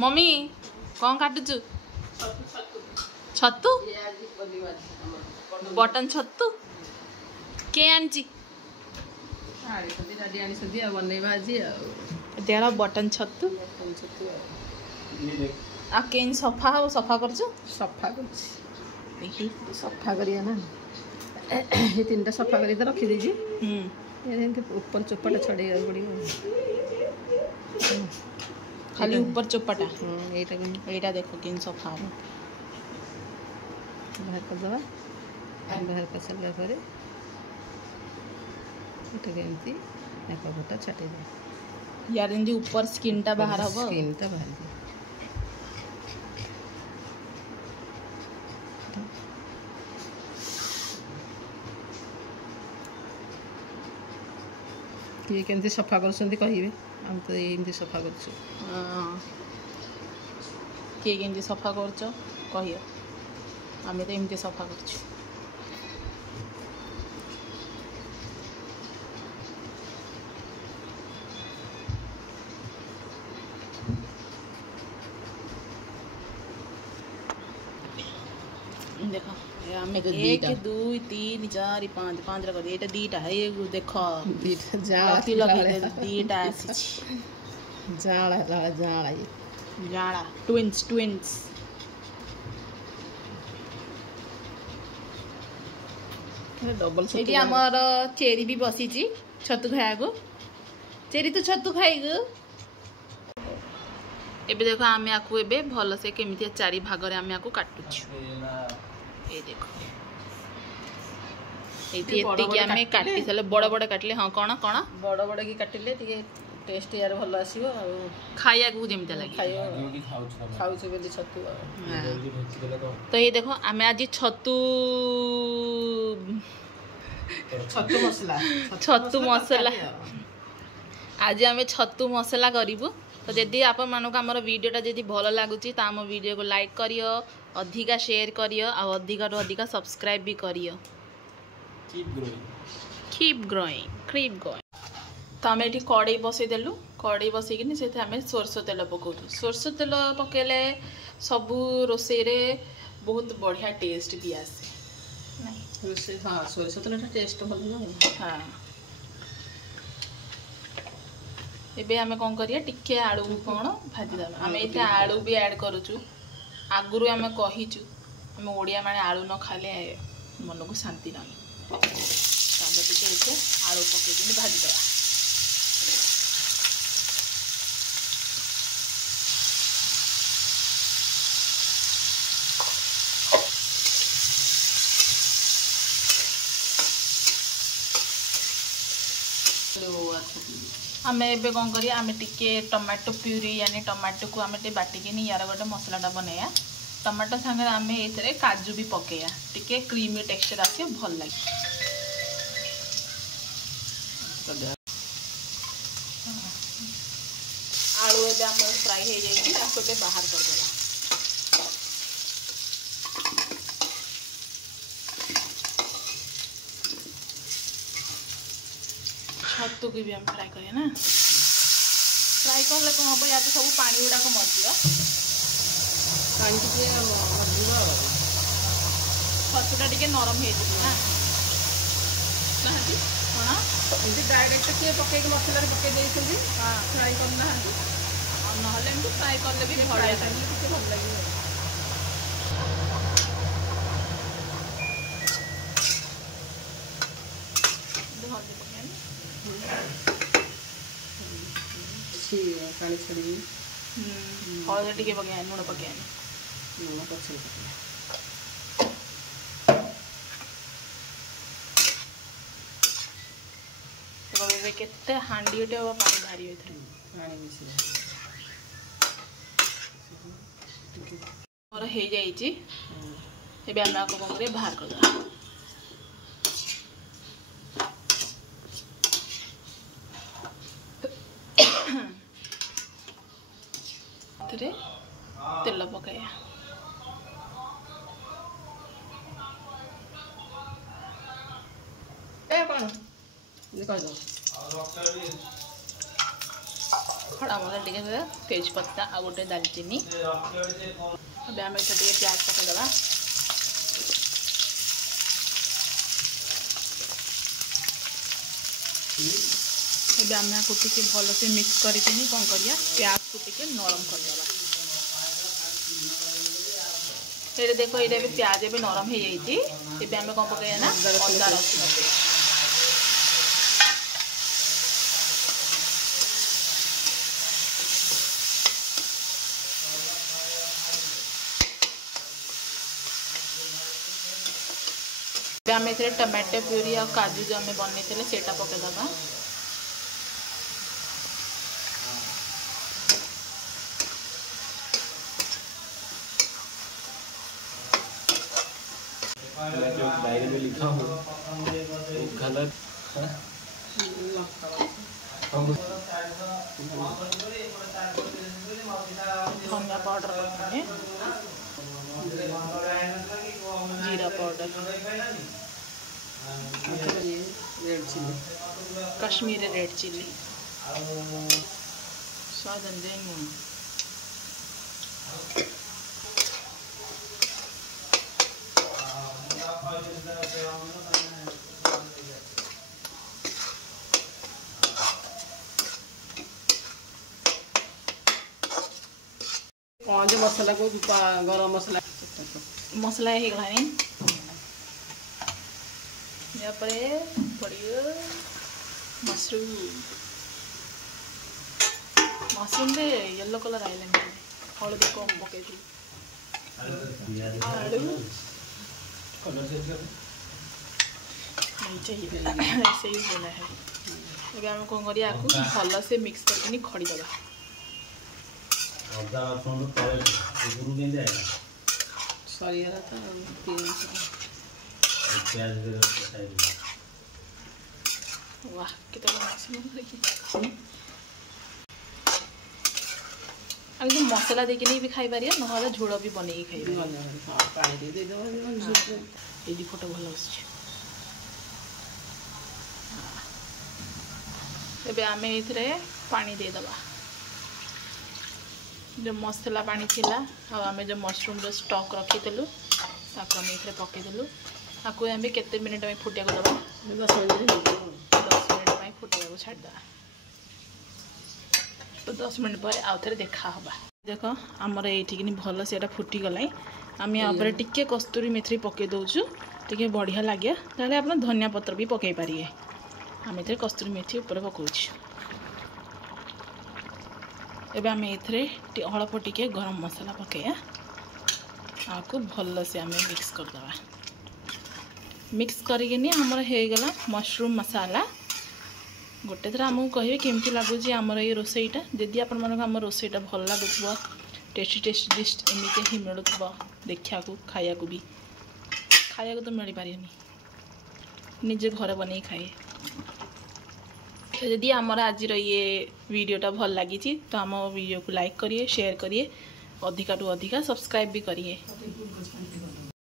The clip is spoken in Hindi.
मम्मी कौन काटुचु छतु बटन छतु के आंची देर बटन छतु आ केन सफा हो सफा करछु सफा कर सफा करिया ना ये तीन सफा कर रखी दीजिए ऊपर चोपाटा छड़े पड़ेगा खाली ऊपर चोपाटा एटा देखो केन सफा हो बाहर कर दवा बाहर कर सारा पर एमती एक घटा छाटे दे यार इनदी ऊपर स्किन टा बाहर हबो स्किन टा बाहर किए केमती सफा कर कहिए हम तो एमती सफा कर किए केमती सफा करछ कहियो आमे तो एमती सफा करछ देखो एक दुई तीन चार पाँच पाँच कर ये दीटा है ये देखो दीटा जाला जाला जाला जाला ट्विंस ट्विंस डबल ये आमर चेरी भी बसी छतु खाया को चेरी तो छतु खाइगु एबे देखो आमे आकु एबे भल से केमिति चारि भाग रे आमे आकु काटुछु ए देखो एती एती कि आमे काटी सले बड़ बड़ काटले हां कोन कोन बड़ बड़ की काटिले तिके टेस्ट यार भल आसीबो आ खाया को जेमिति लागे खाउ छ बेली छतु तो ये देखो आमे आज छतु मसला आज आमे छतु मसला करिवु तो जदि आपण मानक हमर वीडियोटा जदि भल लागुची त हम वीडियो को लाइक करियो अधिका शेयर करियो आ अधिका तो अधिका सब्सक्राइब भी करियो कीप ग्रोइंग तो आम ये कड़े बसई देलु कड़े बसईकि से आम सोरष तेल पकाऊ सोरष तेल पकेले सबू रोसे रे बहुत बढ़िया टेस्ट भी आसे हाँ सोरष तेल टेस्ट भल हाँ एबे आमे कौन करिया टिके आलू कौन भाजी दबा आमे इथे आलू भी ऐड करूछु आगुरु आमे कहिछु आमे ओडिया माने आलू न खाले मन को शांति नहीं आमे टिके इथे आलू पके दिन भाजी दबा आमे एबे कौन करिया आमे टिके टमाटो प्यूरी यानी टमाटो को आमे बाटिके नहीं यार गोटे मसलाटा बनाया टमाटो सांगे आमे एथरे काजू भी पकेया टिके क्रीमी टेक्सचर आसे भल लागे आलू एबे हमर फ्राई हो जाई ताको बे बाहर कर देला छतु की भी हम फ्राई करें ना फ्राई कर कौन हम या तो सब पानी गुड़ाक मरज पानी छतुटा टे नरम हो हाँ डायरेक्ट किए पकई मसला पकई हाँ फ्राई करना ना फ्राई कले भी भल लगे पानी छड़ी हल्दी टिके पकाया लुण पकाया लुण पछे पकाया केते हांडी उठे पानी भारी होइथरे पानी मिसी मोर हे जाईची एबे हम आको कोन करे बाहर कर दो तेल पकाया कौन खड़ा मसला टे तेजपत्ता आ गोटे दालचीनी अब आम इतना टे प्याज पकईदे ଏବେ ଆମେ ଆକୁ ଟିକେ ଭଲସେ ମିକ୍ସ କରିକି କ'ଣ କରିବା ପିଆଜକୁ ଟିକେ ନରମ କରିଦେବା। ଏଇଟା ଦେଖ ଏଇଟା ଏବେ ପିଆଜ ଏବେ ନରମ ହେଇଯାଇଛି। ଏବେ ଆମେ କ'ଣ ପକାଇବା ନା ଅଦା ରସୁଣ ପେଷ୍ଟ। ଏବେ ଆମେ ଏଥିରେ ଟମାଟୋ ପ୍ୟୁରି ଆଉ କାଜୁ ଯେଉଁ ଆମେ ବନେଇଥିଲେ ସେଇଟା ପକାଇଦେବା। जो डायरी में लिखा हो गलत धनिया पाउडर पकाने जीरा powder red chilli Kashmiri red chilli स्वाद अनुଯାୟୀ लूण कौन जो मसाला को गरम मसाला मसला ହେଇଗଲାଣି। यापरे पड़ियो मशरूम मशरूम रे येलो कलर आइला हल्दी कम पकई आलू नहीं चाहिए ऐसे ही होना है। ଏବେ ଆମେ କ'ଣ କରିବା ଆକୁ ଭଲସେ ମିକ୍ସ କରିକି ଖଡ଼ି ଦେବା। ଅଦା ରସୁଣ ତଳେ ଗୁରୁ କେମିତି ଆଇଲା ସରିଗଲା ତ ପିଆଜ ସାଇଡ୍ वाह केते मसला देखि अब जो मसला देके नहीं भी खाई पारिया नहले झोल भी बने खाई पानी दे दे ये फोटो भल आछे। एबे आमे इथरे पानी दे दबा जो मसला पानी थिला आ आमे जो मशरूम रो स्टॉक रखी देलु ताको आमे इथरे पके देलु आको आमे केते मिनिट में फुटिया को दबा 10 मिनिट 10 मिनिट में फुटिया को छाड़ दबा तो 10 मिनिट पर आउ थे देखा हवा। देख आमर ये भल से फुटी गलाई आम यहाँ टिके कस्तूरी मेथी पकई दौचु टे बढ़िया लगे ताले आप धनिया पत्र भी पकई पारे। आम ये कस्तूरी मेथी ऊपर पकाउछु। एबे आम ये अल्प टिके गरम मसाला पकईया आपको भल से आम मिक्स करदे मिक्स करके आमर हो गला मशरूम मसाला। गोटे थर आमको कहे केमती लगुच आमर ये रोसईटा जदि आप आम रोसईटा भल लगुव टेस्टी टेस्टी डिश एमती ही मिलू देखा खाया भी खाया तो मिल पारे निजे घर बन खाए। तो जदि आमर आज ये वीडियोटा भल लगी तो आम वीडियो को लाइक करिए शेयर करिए अधिका टू अधिका सब्सक्राइब भी करिए।